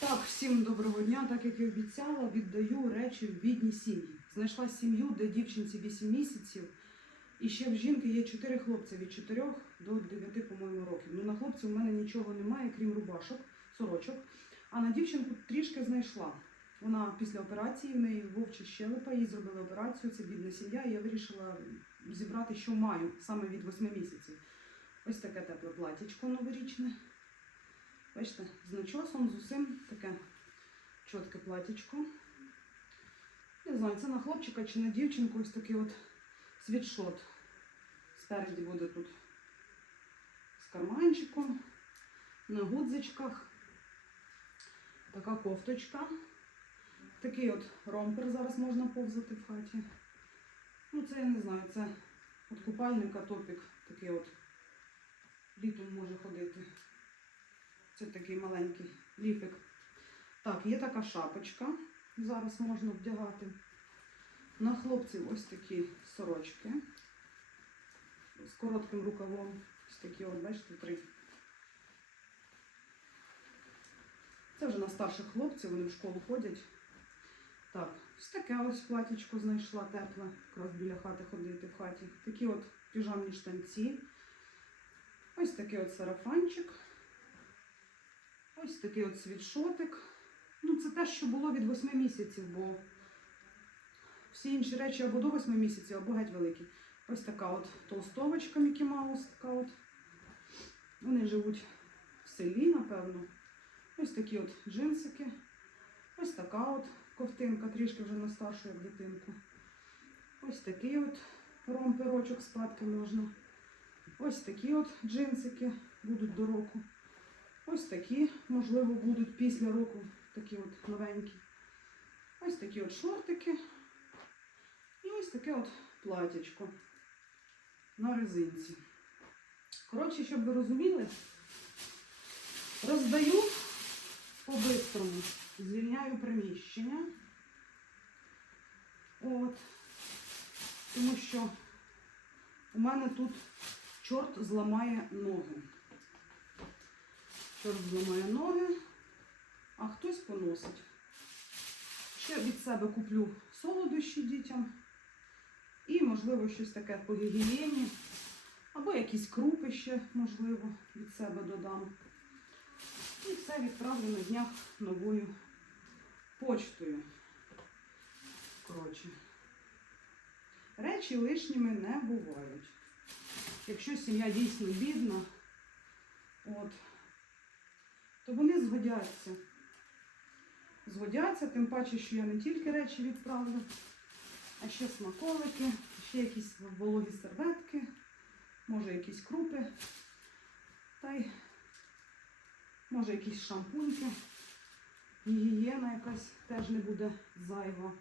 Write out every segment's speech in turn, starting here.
Так, всім доброго дня. Так як і обіцяла, віддаю речі в бідні сім'ї. Знайшла сім'ю, де дівчинці 8 місяців. І ще в жінки є 4 хлопці від 4 до 9, по-моєму, років. Ну на хлопців у мене нічого немає, крім рубашок, сорочок. А на дівчинку трішки знайшла. Вона після операції, в неї вовча щелепа, їй зробили операцію, це бідна сім'я, і я вирішила зібрати, що маю саме від 8 місяців. Ось таке тепле платічко новорічне. Бачите, з начосом, з усім таке чітке платічко. Не знаю, це на хлопчика чи на дівчинку ось такий от світшот. Спереді буде тут з карманчиком, на гудзичках. Така кофточка. Такий от ромпер зараз можна повзати в хаті. Ну, це я не знаю, це от купальника топік, такий от літом може ходити. Це такий маленький ліпик. Так, є така шапочка. Зараз можна вдягати. На хлопців ось такі сорочки. З коротким рукавом. Ось такі, от, бачите, три. Це вже на старших хлопців, вони в школу ходять. Так, ось таке ось платічко знайшла тепле, якраз біля хати ходити в хаті. Такі от піжамні штанці. Ось такий от сарафанчик. Ось такий от світшотик. Ну, це те, що було від 8 місяців, бо всі інші речі або до 8 місяців, або геть великі. Ось така от толстовочка Мікі Маус, така от. Вони живуть в селі, напевно. Ось такі от джинсики. Ось така от ковтинка, трішки вже на старшу, як дитинку. Ось такий от ромперочок спадки можна. Ось такі от джинсики будуть до року. Ось такі, можливо, будуть після року такі от новенькі. Ось такі от шортики. І ось таке от платячко на резинці. Коротше, щоб ви розуміли, роздаю по-бистрому, звільняю приміщення. От. Тому що у мене тут чорт зламає ноги. Чорт зламає ноги, а хтось поносить. Ще від себе куплю солодощі дітям. І, можливо, щось таке по гігієні. Або якісь крупи ще, можливо, від себе додам. І все відправлю на днях новою почтою. Коротше. Речі лишніми не бувають. Якщо сім'я дійсно бідна, от, то вони згодяться. Згодяться, тим паче, що я не тільки речі відправлю, а ще смаколики, ще якісь вологі серветки, може якісь крупи, та й може якісь шампуньки. Гігієна якась теж не буде зайва.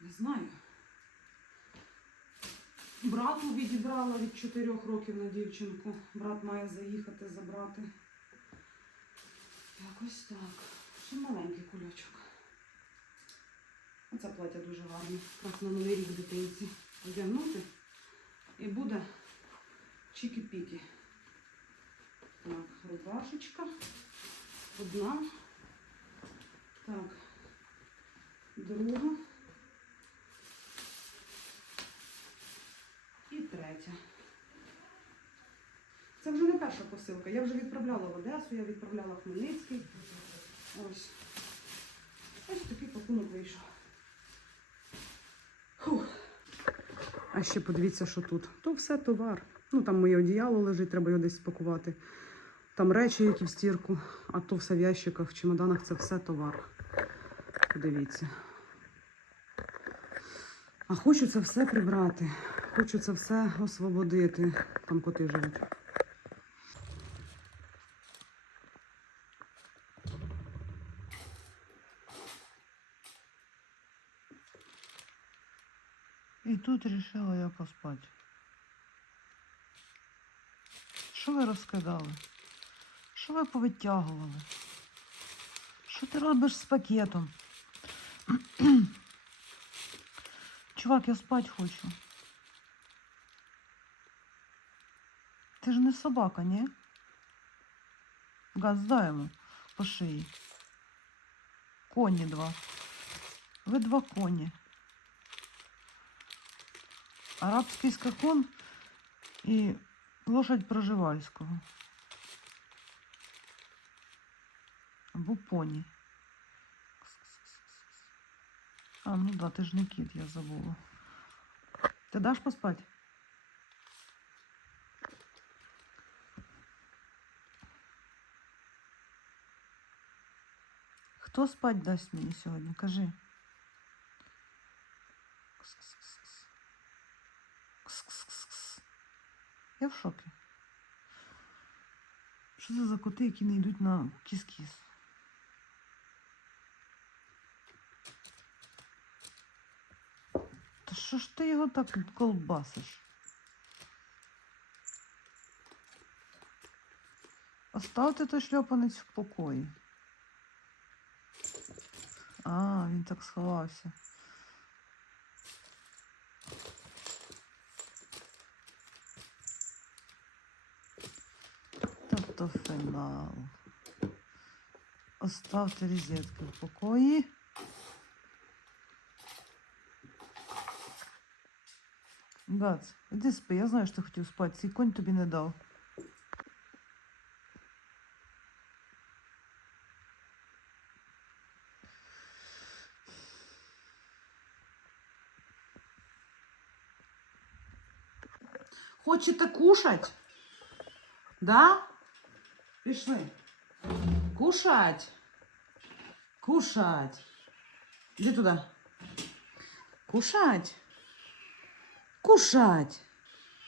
Не знаю. Брату відібрала від 4 років на дівчинку. Брат має заїхати забрати. Якось так. Ще маленький кульочок. Оце плаття дуже гарне. Якраз на новий рік дитинці одягнути. І буде чікі-пікі. Так, рубашечка. Одна. Так. Друга. І. Це вже не перша посилка. Я вже відправляла в Одесу, я відправляла в Хмельницький. Ось. Ось такий пакунок вийшов. Фух. А ще подивіться, що тут. То все товар. Ну там моє одіяло лежить, треба його десь спакувати. Там речі, які в стірку, а то все в ящиках, в чемоданах це все товар. Подивіться. А хочу це все прибрати. Хочу це все освободити. Там коти живуть. І тут рішила я поспати. Що ви розкидали? Що ви повитягували? Що ти робиш з пакетом? Чувак, я спать хочу. Ти ж не собака, ні? Газ дай йому по шиї. Коні два. Ви два коні. Арабський скакон і лошадь Проживальського. Або поні. А, ну да, ти ж не кіт, я забула. Ти даш поспать? Хто спать дасть мені сьогодні? Кажи. Кс-кс-кс-кс. Кс-кс-кс-кс. Я в шокі. Що це за коти, які не йдуть на кіс-кіс? Та що ж ти його так колбасиш? Оставте той шльопанець в покої. А, він так сховався. Тобто фінал. Оставте розетки в покої. Гац, іди спи, я знаю, що ти хотів спати, цей конь тобі не дав. Хочете кушать? Да? Пішли. Кушать. Кушать. Іди туди. Кушать. Кушать.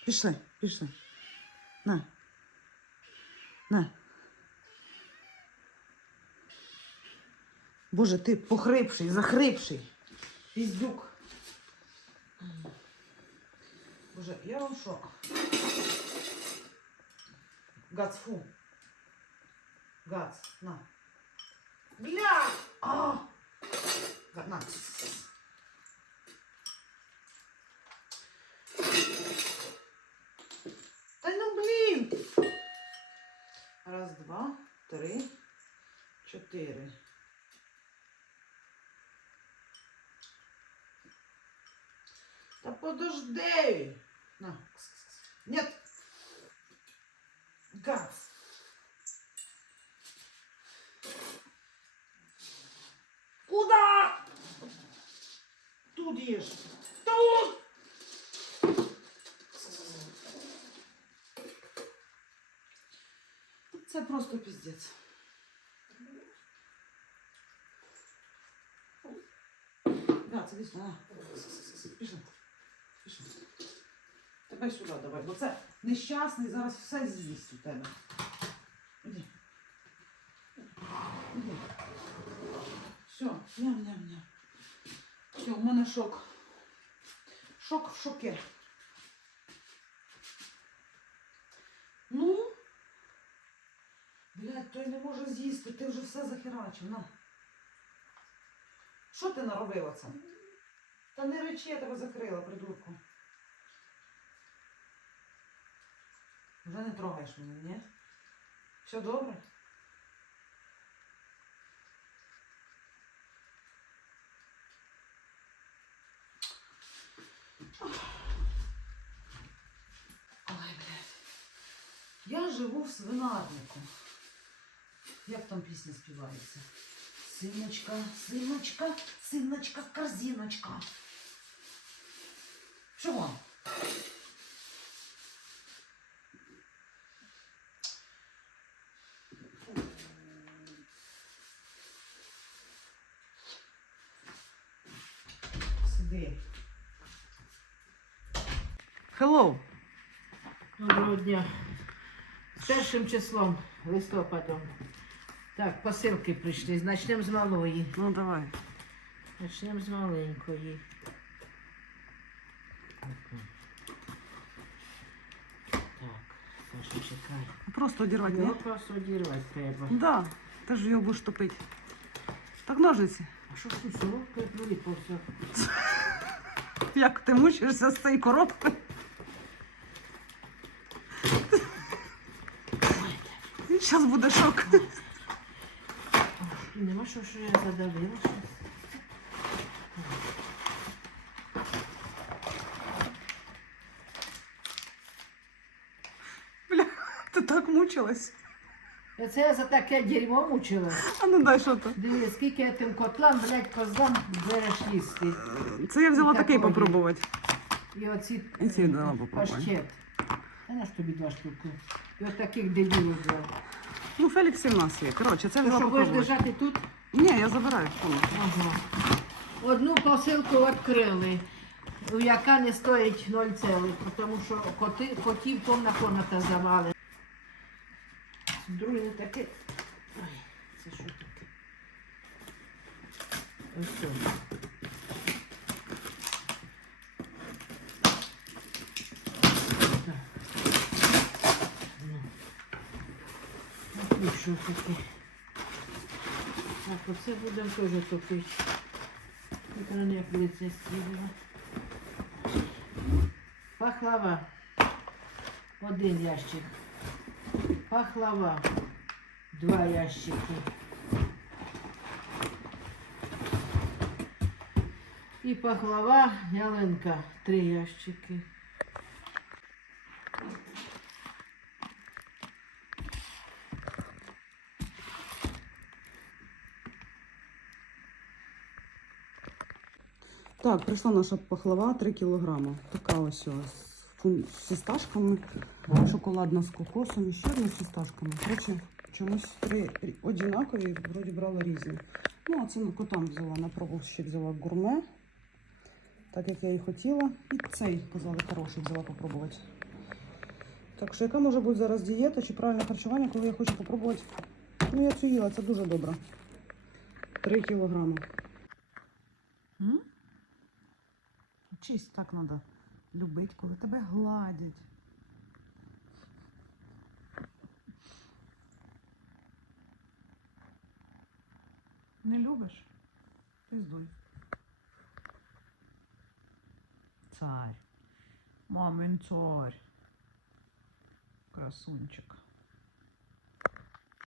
Пішли, пішли. На. На. Боже, ти похрипший, захрипший. Піздюк. Боже, я вам що? Гац, фу. Гац, на. Бля! А! На. Та ну блін! Раз, два, три, чотири. Та подожди! На. Нет! Газ! Куда? Тут ешь. Тут! Це просто піздець. Да, це дійсно. Пішли. Тебе сюди давай, бо це нещасний зараз все з'їсть у тебе. Іди. Іди. Все, ням-ням-ням. Все, у мене шок. Шок в шоке. Ну, блядь, той не може з'їсти, ти вже все захерачив, на. Що ти наробила це? Та не речи, я тебе закрила, придурку. Вже не трогаєш мене, ні? Все добре? Ой, блядь. Я живу в свинарнику. Як там пісня співається? Синочка, синочка, синочка, корзиночка. Чого? Hello. Доброго дня. З першим числом листопадом. Так, посилки прийшли. Начнемо з малої. Ну давай. Начнемо з маленької. Так, Саша, чекай. Просто одірвати, ні? Його просто одірвати треба. Да, ти ж його будеш топити. Так ножиці. А що ж тут солодка приліпався? Як ти мучишся з цією коробкою? Зараз буде шок. І нема що, що я задавила щось. Ти так мучилась. Це я за таке дерьмо мучила. А ну дай що то. Диви, скільки я тим котлам, блядь, козлам береш їсти. Це я взяла І такий такої. попробувати. І оці І ці дала попробуй. паштет. Та на ж тобі два штуки. І от таких дебілів взяв. Ну, Фелікс в нас є. Коротше, це Ти що, будеш лежати тут? Ні, я забираю. Ага. Одну посилку відкрили, яка не стоїть 0 цілих, тому що коти, котів повна комната завалена. Друге не таке. Ой, це що таке? Ось це. Так. Ну. Ну, що таке? Так, оце будемо теж топити. Тільки не лице стрілила. Пахлава. Один ящик. Пахлава. Два ящики. І пахлава ялинка. Три ящики. Так, прийшла наша пахлава 3 кілограма. Така ось з фісташками, шоколадна з кокосом і ще одна з фісташками. Коротше, чомусь три однакові, вроді брала різні. Ну, а це на котам взяла, на пробу ще взяла гурме, так як я і хотіла. І цей, казали, хороший взяла попробувати. Так що яка може бути зараз дієта чи правильне харчування, коли я хочу попробувати? Ну, я цю їла, це дуже добре. 3 кілограми. Честь так треба любити, коли тебе гладять. Не любиш? Пиздуй. Царь. Мамин царь. Красунчик.